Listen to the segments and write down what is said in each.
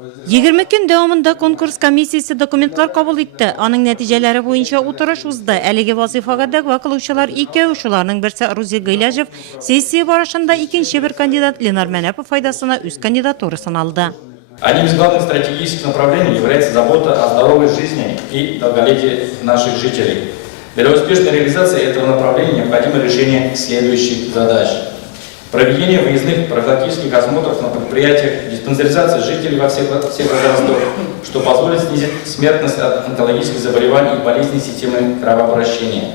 20 kun davomida konkurs komissiyasi dokumentlar qabul etdi. Aning natijalari bo'yicha o'tirish uzdi. Әлеге вазифага дәгъва кылучылар икәү, шуларның берсе Рузик Гыйләҗев, сессия барышында икенче бер кандидат Ленар Мәнәпов файдасына үз кандидатурасын алды. Одним из главных стратегических направлений является забота о здоровой жизни и долголетии наших жителей. Для успешной реализации этого направления необходимо решение следующих задач. Проведение выездных профилактических осмотров на предприятиях, диспансеризация жителей во всех возрастах, что позволит снизить смертность от онкологических заболеваний и болезней системы кровообращения.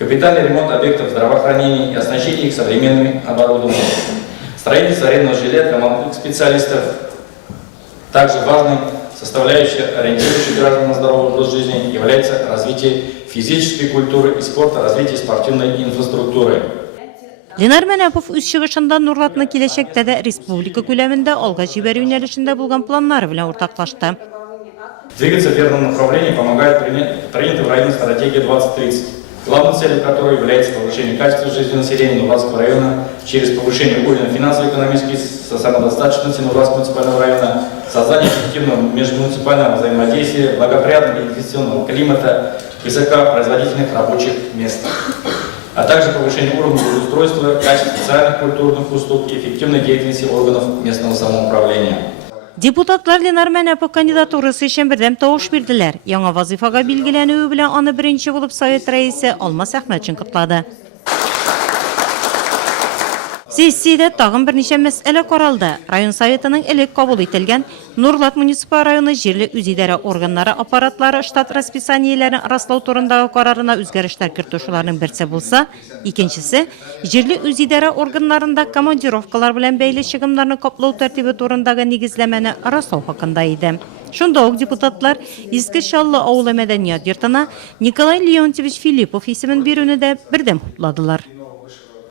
Капитальный ремонт объектов здравоохранения и оснащение их современным оборудованием. Строительство арендного жилья для молодых специалистов. Также важной составляющей, ориентирующей граждан на здоровый образ жизни, является развитие физической культуры и спорта, развитие спортивной инфраструктуры. Ленар Мәнәпов үз чыгышында Нурлатны киләчәктә дә республика күләмендә алга җибәрү юнәлешендә булган планнары белән уртаклашты. Двигаться в верном направлении помогает принятая в районе стратегия 2030, главной целью которой является повышение качества жизни населения Нурлатского района через повышение уровня финансово-экономической самодостаточности Нурлатского муниципального района, создание эффективного межмуниципального взаимодействия, благоприятного инвестиционного климата, высокопроизводительных рабочих мест, а также повышение уровня устройства, качества социальных культурных услуг и эффективной деятельности органов местного самоуправления. Депутатлар Ленар Мәнәпов кандидатурасы өчен бердәм тавыш бирделәр. Яңа вазифага билгеләнүе белән аны беренче булып Совет рәисе Алмаз Әхмәтшин котлады. Сессиядә тагын берничә мәсьәлә каралды. Район советының элек кабул ителгән Нурлат муниципаль районы җирле үзидарә органнары аппаратлары штат расписаниеләрен раслау турындагы карарына үзгәрешләр кертү шуларның берсе булса, икенчесе җирле үзидарә органнарында командировкалар белән бәйле чыгымнарны каплау тәртибе турындагы нигезләмәне раслау хакында иде. Шунда ук депутатлар Иске Чаллы авылы мәдәният йортына Николай Леонтьевич Филиппов исемен бирүне дә бердәм хупладылар.